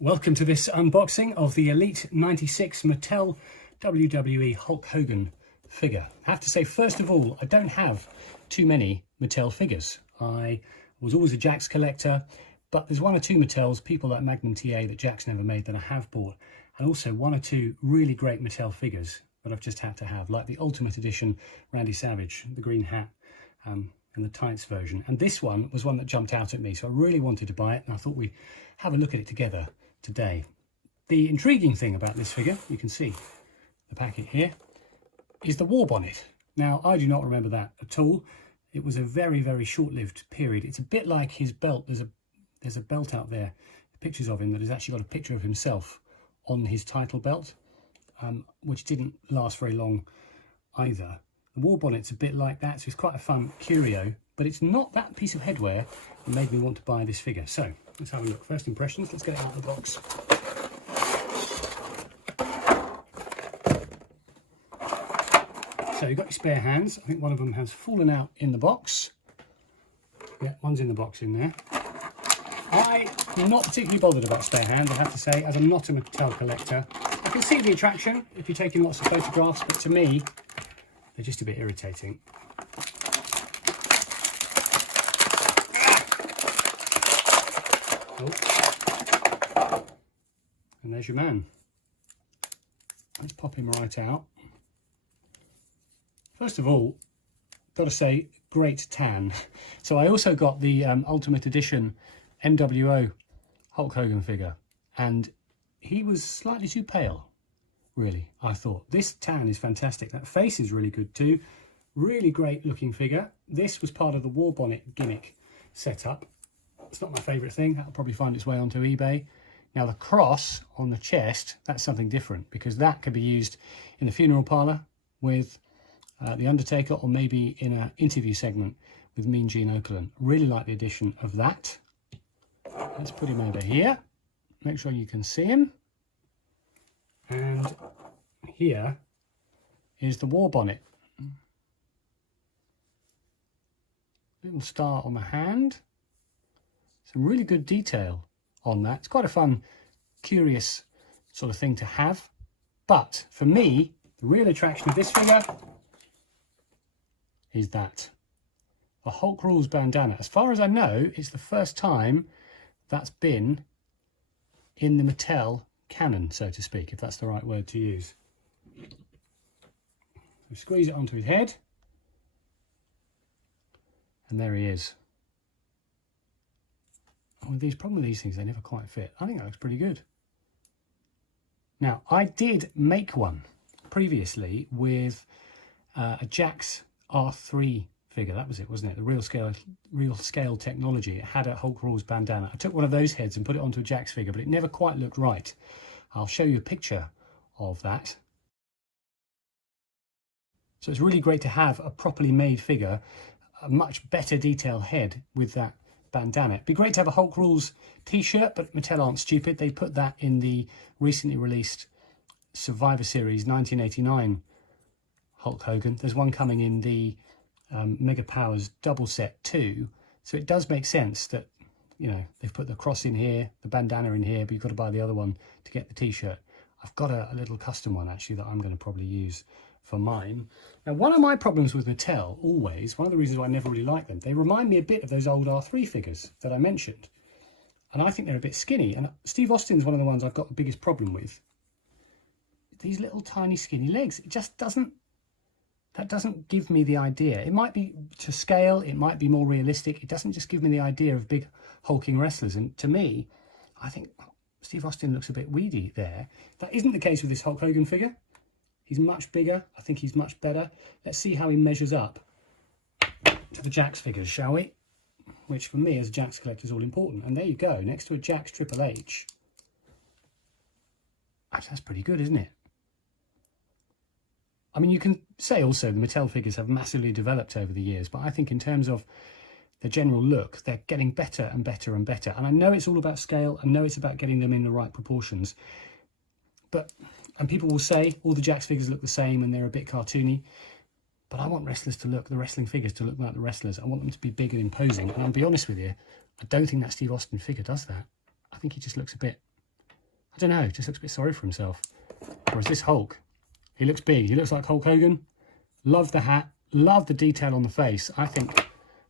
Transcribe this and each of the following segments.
Welcome to this unboxing of the Elite 96 Mattel WWE Hulk Hogan figure. I have to say, first of all, I don't have too many Mattel figures. I was always a Jakks collector, but there's one or two Mattels, people like Magnum TA that Jakks never made, that I have bought, and also one or two really great Mattel figures that I've just had to have, like the Ultimate Edition Randy Savage, the green hat, and the tights version. And this one was one that jumped out at me, so I really wanted to buy it, and I thought we'd have a look at it together today. The intriguing thing about this figure, you can see the packet here, is the war bonnet. Now, I do not remember that at all. It was a very, very short-lived period. It's a bit like his belt. There's a belt out there, pictures of him, that has actually got a picture of himself on his title belt, which didn't last very long either. The war bonnet's a bit like that, so it's quite a fun curio, but it's not that piece of headwear that made me want to buy this figure. So let's have a look. First impressions, let's get it out of the box. So you've got your spare hands. I think one of them has fallen out in the box. Yeah, one's in the box in there. I'm not particularly bothered about spare hands, I have to say, as I'm not a Mattel collector. I can see the attraction if you're taking lots of photographs, but to me, they're just a bit irritating. Oh. And there's your man. Let's pop him right out. First of all, got to say, great tan. So I also got the Ultimate Edition MWO Hulk Hogan figure, and he was slightly too pale, really, I thought. This tan is fantastic. That face is really good too. Really great looking figure. This was part of the war bonnet gimmick setup. It's not my favourite thing. That'll probably find its way onto eBay. Now the cross on the chest, that's something different, because that could be used in the funeral parlour with The Undertaker, or maybe in an interview segment with Mean Gene Okerlund. Really like the addition of that. Let's put him over here. Make sure you can see him. And here is the war bonnet. Little star on the hand. Some really good detail on that. It's quite a fun, curious sort of thing to have. But for me, the real attraction of this figure is that. The Hulk Rules bandana. As far as I know, it's the first time that's been in the Mattel canon, so to speak, if that's the right word to use. So squeeze it onto his head. And there he is. With these problem with these things, they never quite fit. I think that looks pretty good. Now, I did make one previously with a Jakks R3 figure. That was it, wasn't it? The real scale technology. It had a Hulk Rules bandana. I took one of those heads and put it onto a Jakks figure, but it never quite looked right. I'll show you a picture of that. So it's really great to have a properly made figure, a much better detailed head with that bandana. It'd be great to have a Hulk Rules t-shirt, but Mattel aren't stupid. They put that in the recently released Survivor Series 1989 Hulk Hogan. There's one coming in the Mega Powers double set too. So it does make sense that, you know, they've put the cross in here, the bandana in here, but you've got to buy the other one to get the t-shirt. I've got a little custom one actually that I'm going to probably use for mine. Now, one of my problems with Mattel, always, one of the reasons why I never really like them, they remind me a bit of those old R3 figures that I mentioned. And I think they're a bit skinny. And Steve Austin's one of the ones I've got the biggest problem with. These little tiny skinny legs, it just doesn't, that doesn't give me the idea. It might be to scale, it might be more realistic. It doesn't just give me the idea of big hulking wrestlers. And to me, I think Steve Austin looks a bit weedy there. That isn't the case with this Hulk Hogan figure. He's much bigger. I think he's much better. Let's see how he measures up to the Jakks figures, shall we? Which for me as a Jakks collector is all important. And there you go, next to a Jakks Triple H. Actually, that's pretty good, isn't it? I mean, you can say also the Mattel figures have massively developed over the years, but I think in terms of the general look, they're getting better and better and better. And I know it's all about scale. I know it's about getting them in the right proportions. And people will say all the Jakks figures look the same and they're a bit cartoony. But I want wrestlers to look, the wrestling figures to look like the wrestlers. I want them to be big and imposing. And I'll be honest with you, I don't think that Steve Austin figure does that. I think he just looks a bit I don't know, just looks a bit sorry for himself. Whereas this Hulk, he looks big. He looks like Hulk Hogan. Love the hat. Love the detail on the face. I think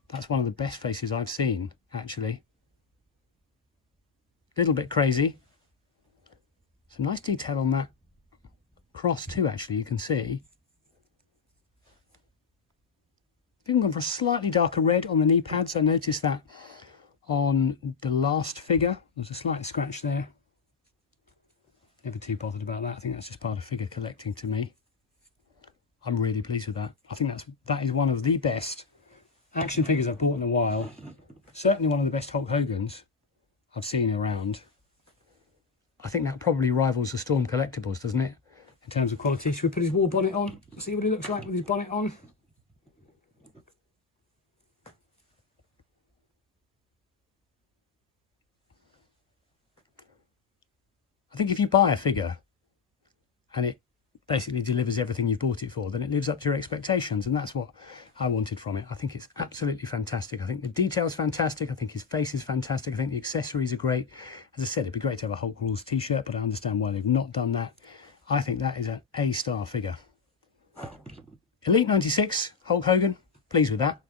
that's one of the best faces I've seen, actually. A little bit crazy. Some nice detail on that cross too, actually, you can see. I've even gone for a slightly darker red on the knee pads. I noticed that on the last figure. There's a slight scratch there. Never too bothered about that. I think that's just part of figure collecting to me. I'm really pleased with that. I think that is one of the best action figures I've bought in a while. Certainly one of the best Hulk Hogans I've seen around. I think that probably rivals the Storm Collectibles, doesn't it? In terms of quality. Should we put his war bonnet on? See what he looks like with his bonnet on? I think if you buy a figure and it basically delivers everything you've bought it for, then it lives up to your expectations, and that's what I wanted from it. I think it's absolutely fantastic. I think the detail's fantastic. I think his face is fantastic. I think the accessories are great. As I said, it'd be great to have a Hulk Rules t-shirt, but I understand why they've not done that. I think that is an A-star figure. Elite 96, Hulk Hogan, pleased with that.